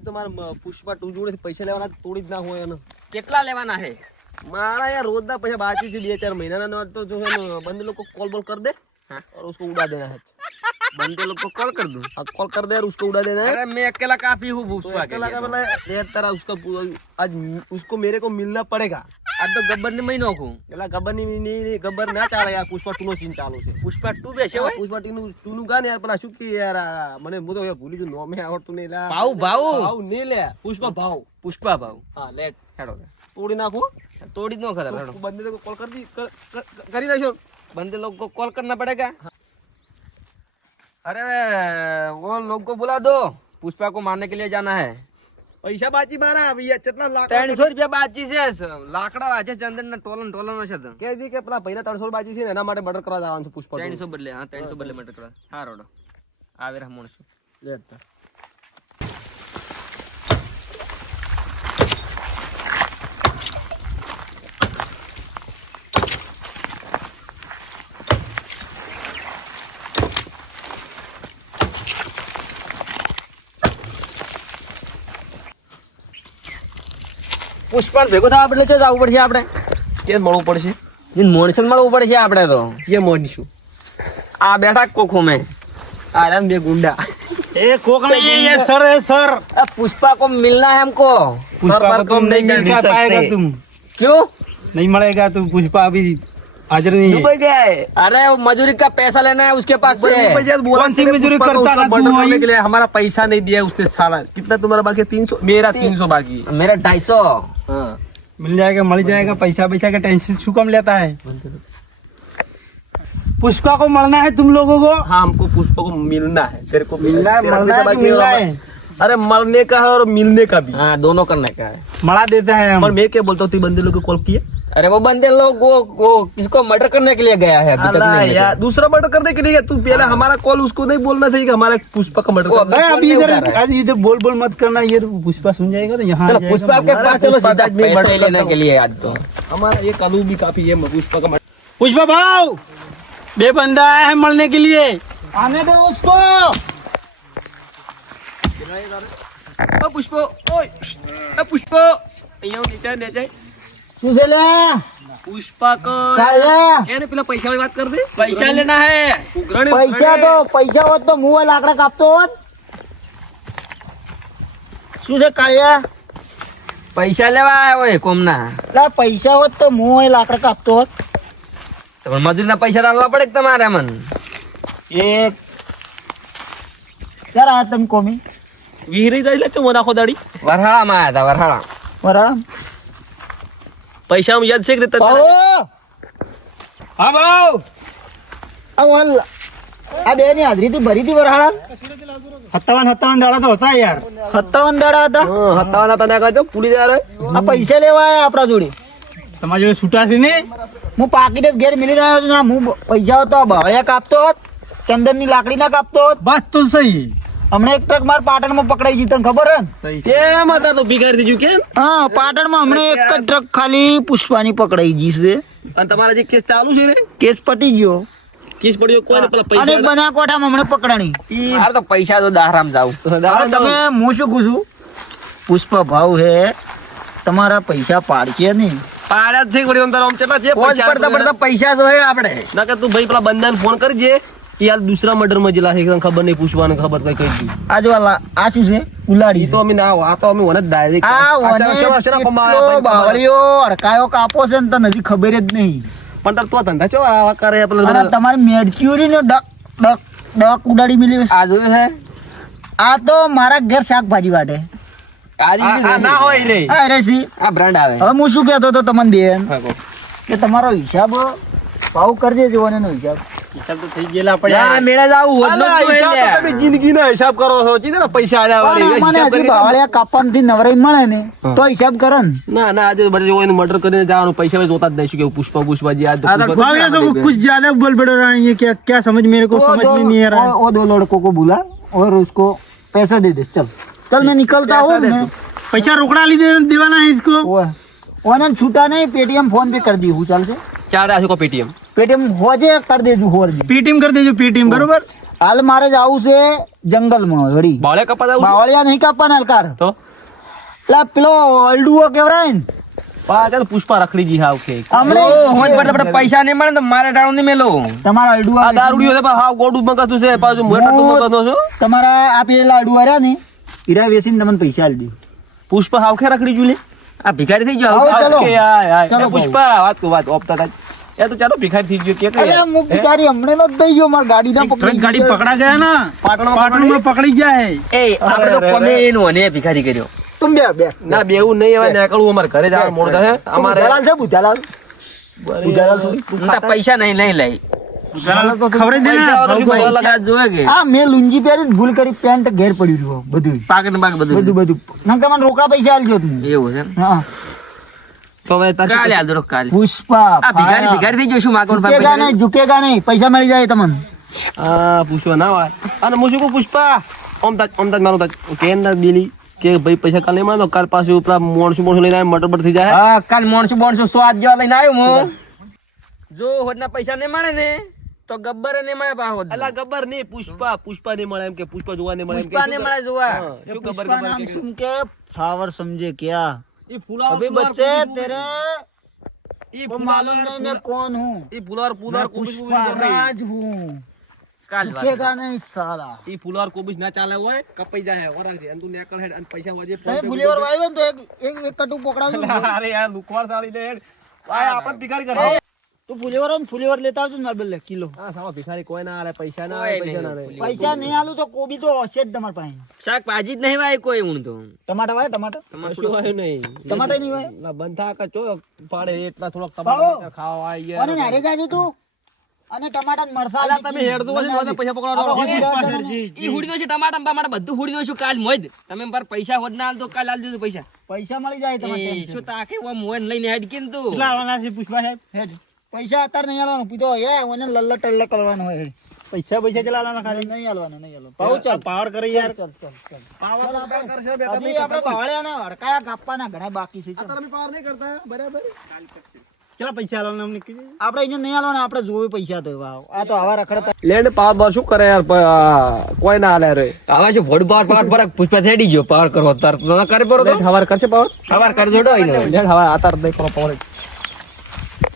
આજ તો મારે પુષ્પા ટુ જોડે પૈસા લેવાના તોડી જ ના હોય એને કેટલા લેવાના હે મારા યાર રોજના પૈસા બાકી છે બે ચાર મહિનાના નોટ તો જો है ना बंदे लोग को कॉल बॉल कर दे हाँ। और उसको उड़ा देना है बंदे लोग को कॉल कर दूं अब कॉल कर दे और उसको उड़ा देना है अरे मैं अकेला काफी हूँ तो पुष्पा के अकेला लिए का तो। मतलब यार तेरा उसका पूरा- आज उसको मेरे को मिलना पड़ेगा आज तो गब्बर ने महीनों को પેલા ગબ્બર ની નહીં નહીં ગબ્બર ના ચાલે યાર પુષ્પા ટુ નો સીન ચાલુ છે पुष्पा टू बेचे હા, હોય પુષ્પા ટુ નું ટુ નું ગાને યાર પેલા શું કે યાર આ મને હું તો યાર ભૂલી ગયું નોમે આવડતું નહીં લા ભાવ, ભાવ. ભાવ નહીં લે પુષ્પા ભાવ पुष्पा भाव હા લેટ हेडो તોડી નાખું तोड़ी दो खतर हेडो બંને લોકો કોલ કરી દી કર- કર- કરી નાખ્યો बंदे लोग को कॉल करना पड़ेगा अरे वो लोग को बुला दो पुष्पा को मारने के लिए जाना है પૈસા બાજી મારા ભૈયા કેટલા લાખ ત્રણસો રૂપિયા બાજી છે લાકડા વાજે ચંદન ને ટોલન ટોલન છે કે દી કે પેલા પહેલા ત્રણસો બાજી છે ને એના માટે મર્ડર કરવા જવાનું છે પુષ્પા ત્રણસો બદલે હા ત્રણસો બદલે મર્ડર કરવા. હા રોડો. આવે રહ્યા માણસો. પુષ્પાન ભેગો થવા આપણે ક્યાં જવું પડશે આપણે? કે મળવું પડશે? એ મોનસન મળવું પડશે આપણે તો. ક્યાં મોનીશું આ બેઠા કોખો મેં આરામ બે ગુંડા. એ કોક નહીં એ સર એ સર. આ પુષ્પા કો મિલના હે હમકો પુષ્પા કો નહીં મિલ પાએગા તુમ ક્યું? નહીં મળેગા તું પુષ્પા અભી हाजिर। नहीं दुबई गया है। अरे वो मजूरी का पैसा लेना है उसके पास से। बोला कौन सी को करता था तू के लिए हमारा पैसा नहीं दिया उसने साला। कितना तुम्हारा बाकी तीन सौ मेरा तीन सौ बाकी मेरा ढाई सौ। हाँ। मिल जाएगा मिल जाएगा पैसा पैसा का टेंशन क्यों कम लेता है? पुष्पा को मरना है तुम लोगों को? हाँ हमको पुष्पा को मिलना है। तेरे को मिलना है, मरना है मिलना है? अरे मरने का है और मिलने का भी। हाँ दोनों करने का है। मरा देता है हम। पर मैं क्या बोलता हूँ तू बंदे लोग को कॉल किया? अरे वो बंदे लोग वो वो किसको मर्डर करने के लिए गया है? अभी तक नहीं यार दूसरा मर्डर करने के लिए तू पहले हमारा कॉल उसको नहीं बोलना था कि हमारा पुष्पा का मर्डर भाई अभी इधर आज इधर बोल बोल मत करना ये पुष्पा सुन जाएगा तो यहाँ पुष्पा के पास चलो सीधा पैसे लेने के लिए आज तो। हमारा ये कालू भी काफ़ी है पुष्पा का पुष्पा भाव बे बंदा आया है मरने के लिए। आने दो उसको। पुष्पो पुष्पा यहाँ नीचे नीचे શું છે લે? પુષ્પક એને પેલા પૈસા વાત કર દે પૈસા લેના હે. પૈસા તો પૈસા હોત તો મુવા લાકડા કાપતો હોત. શું છે કાળિયા? લેવા પૈસા હોત તો મુવા લાકડા કાપતો હોત. પણ મજૂરના પૈસા લાવવા પડે તમારે મન એક. તમે કોમી. વિહરી દઈ લે તું મને આખો દાડી. વરહાળામાં આવ્યા હતા વરહાળા. વરહાળા? પૈસા હું યાદ છે કે તને? હા ભાવ આ આ બે ની હાજરી થી ભરી હતી વરહાળા સત્તાવન સત્તાવન દાડા તો હતા યાર. સત્તાવન દાડા હતા? હા હતા ના કાજો પૂરી યાર આ પૈસા લેવા આયા આપણા જોડે. તમારી જોડે છૂટા છે ને? હું પાકીટ જ ઘેર મિલી રહ્યો છું હું પૈસા હતો બળિયા કાપતો હોત ચંદનની લાકડી ના કાપતો હોત. વાત તો સહી. હમણાં એક ટ્રક માર પાટણમાં પકડાઈ ગઈ તને ખબર હે? કેમ હતા તો ભીગાર દીધું કેમ? હા પાટણમાં હમણાં એક જ ટ્રક ખાલી પુષ્પાની પકડાઈ ગઈ છે. અને તમારા જે કેસ ચાલુ છે રે? કેસ પટી ગયો. કેસ પડ્યો કોઈને પેલા પૈસા અને બનાકોઠામાં હમણાં પકડાણી. મારે તો પૈસા તો દાહરામ જાવ તમે હું શું કહું છું? પુષ્પ ભાવ હે તમારા પૈસા પાડશે નહીં. પાડ્યા છે પડ્યો અંદર આમ કેટલા છે પૈસા પડતા પડતા પૈસા તો હે આપણે ના તું ભાઈ પેલા બંદાને ફોન કરજે કે યાર દૂસરા મર્ડરમાં જેલા છે ખબર નહીં પૂછવાનું ખબર કઈ કઈ આ જો આ શું છે? ઉલાડી તો અમે ના આ તો અમે ઓને ડાયરેક્ટ આ ઓને બાવળીઓ અડકાયો કાપો છે તને હજી ખબર જ નહીં. પણ તાર તો ધંધા ચો આવા કરે પેલો તમારે મેર્ક્યુરી નો ડક ડક ડક ઉડાડી મિલી આ જોયું છે? આ તો મારા ઘેર શાકભાજી વાટે. હું શું કહેતો હતો તમને બેન? કે તમારો હિસાબ ભાવ કરજે જોવાનો હિસાબ. હિસાબ તો થઈ ગયેલા यार मेरा जाऊ અલા, હિસાબ તો તમે જિંદગીનો હિસાબ કરો છો ચીધે ને પૈસા આલ્યા વાળી. પણ મને હિસાબ હજી કરી બાવળિયા કાપવામાંથી નવરાઈ મળે ને તો હિસાબ કરે ને ના ના આજે બધે હોય મર્ડર કરીને જવાનું પૈસા હવે જોતા જ નહીં શું કેવું પુષ્પા પુષ્પાજી આજ તો આ તો પુષ્પા भाव ये तो कुछ ज्यादा बोल बड़ रहा है ये क्या क्या समझ मेरे को वो समझ दो- में नहीं आ रहा है वो वो दो लड़कों को बुला और उसको पैसा दे दे चल चल मैं निकलता हूँ मैं पैसा रोकड़ा ली दे- देवाना है इसको वो ઓને છૂટા નહીં પેટીએમ ફોન પે કરી દી હું ચાલશે ક્યારે આવશે કો પેટીએમ પેટીએમ હોજે કરી દેજો હોરજી. પેટીએમ કરી દેજો પેટીએમ બરોબર? હાલ મારે જ આવું છે જંગલમાં હળી બાવળે કપા જાવું બાવળિયા નહીં કાપવાના હલકાર. તો? લા પેલો અલડુઓ કેવરાય ને. પાછળ પુષ્પા રખડી હાવ કે. અમને હોજ બટ બટ પૈસા ને મળે તો મારે ટાણો ને મેલો. તમારા અડુ આ દારૂડિયો છે ગોડું ગોડુ મગસ છે પાછું મોટા તો મગસ છો. તમારા આ પેલા અડુ રહ્યા ને ઈરા વેસીન તમને પૈસા આલી દે પુષ્પા હાવ કે રખડી જુલે? આ ભિખારી થઈ ગયો ચલો. પુષ્પા વાત વાત ઓપતા એ તો ચાલો ભિખારી થઈ ગયો કે અરે હું ભિખારી હમણે નો દઈ ગયો મારી ગાડી ના પકડી ગાડી પકડા ગયા ના? પાટણમાં પાટણમાં પકડી જાય. એ આપણે તો કોમે એનો અને ભિખારી કર્યો. તું બે બે. ના બેવું નહીં હવે નીકળવું અમારે ઘરે જવા મોડ થાય. અમારે બુધાલાલ છે બુધાલાલ બુધાલાલ થોડી હું તો પૈસા નહીં લઈ લઈ ખબર દે પૈસા વગર શું ના પૈસા જોવે કે. આ મેં લુંગી પહેરીને ભૂલ કરી પેન્ટ ઘેર પડ્યું રહ્યું બધું. પાકટ બાગ બધું બધું બધું. ના રોકડા પૈસા આલજો તું. એવું છે તો હવે કાલે પુષ્પા સ્વાદ જેવા લઈને આવ્યો જો હોદના પૈસા નહીં મળે ને તો ગબ્બર ને ગબ્બર ને પુષ્પા પુષ્પા ને મળે એમ કે પુષ્પા જોવા ને મળે પુષ્પા મળે જોવા. શું કે ફાવર સમજે ક્યાં? ઈ ફુલાવર अभी ફુલાવર बच्चे કુબી કુબી. तेरे ઈ को ફુલાવર मालूम नहीं मैं कौन हूँ ઈ ફુલાવર ફુલાવર मैं કોબીજ पुष्पा કોબીજ ગમે. राज हूँ કાલ વાત झुकेगा नहीं साला ઈ ફુલાવર કોબીજ ના ચાલે હોય કપાઈ જાય વરાગથી. અને તું નેકળ હેડ અને પૈસા હોજે ફોન તમે પે ફુલેવર વાવ્યો ને તો એક એક એક કટુ પકડાવજો ને. અરે યાર લુકવાર સાળી લે હેડ. આ આપણે ભિખારી કરે તું ફુલેવર હોય ને ફુલેવર લેતા આવજો ને મારા બદલે કિલો. હા સાલો ભિખારી કોઈ ના આલે પૈસા ના આલે પૈસા ના આલે પૈસા નહીં આલું તો કોબી તો હશે જ તમારા પાસે શાકભાજી જ નહીં વાય કોઈ હું તો. ટમાટર વાય ટમાટર કશું વાય નહીં. ટમાટર નહીં વાય? ના બંધા કે ચો પાડે એટલા થોડોક ભાવો. ટમાટર ખાવા આવી અને નારે જાજો તું? અને ટમાટર ને મરસા તમે હેડતું હોય તો પૈસા પકડાવો. ઈ હુડી દો છે ટમાટા બમાટા બધું હુડી દો છું કાલ મોજ. તમે પર પૈસા હોદ ના આલતો કાલ આલજો પૈસા. પૈસા મળી જાય તમારે શું તાકે ઓ મોન લઈને હેડ કેમ તું લાવાના છે પુષ્પા સાહેબ? હેડ. પૈસા અત્યારે નહીં આલવાનું પીધો એ ઓને લલ્લ ટલ્લ કરવાનું હોય. પૈસા પૈસા કેટલા આવવાના ખાલી? નહીં આલવાનું નહીં આલવાનું. પાઉ ચાલ. પાવર કરી યાર. ચાલ ચાલ ચાલ. પાવર આપણે બાવળિયાના હડકાયા કાપવાના ઘણા બાકી છે ચાલ. કેટલા પૈસા આવવાના અમને કીધું? આપણે અહીંયા નહીં આલવાના આપણે જોવે પૈસા તો વાવ આ તો આવા રખડતા. લેન્ડ પાવર બાર શું કરે યાર? કોઈ ના આલે રે. આવા છે ભોડ પાવર પાવર પર પુષ્પા થેડી ગયો પાવર કરો તાર ના કરે પરો હવાર કરશે પાવર? પાવર કરજો લેન્ડ હવાર આતાર નહીં કરો પાવર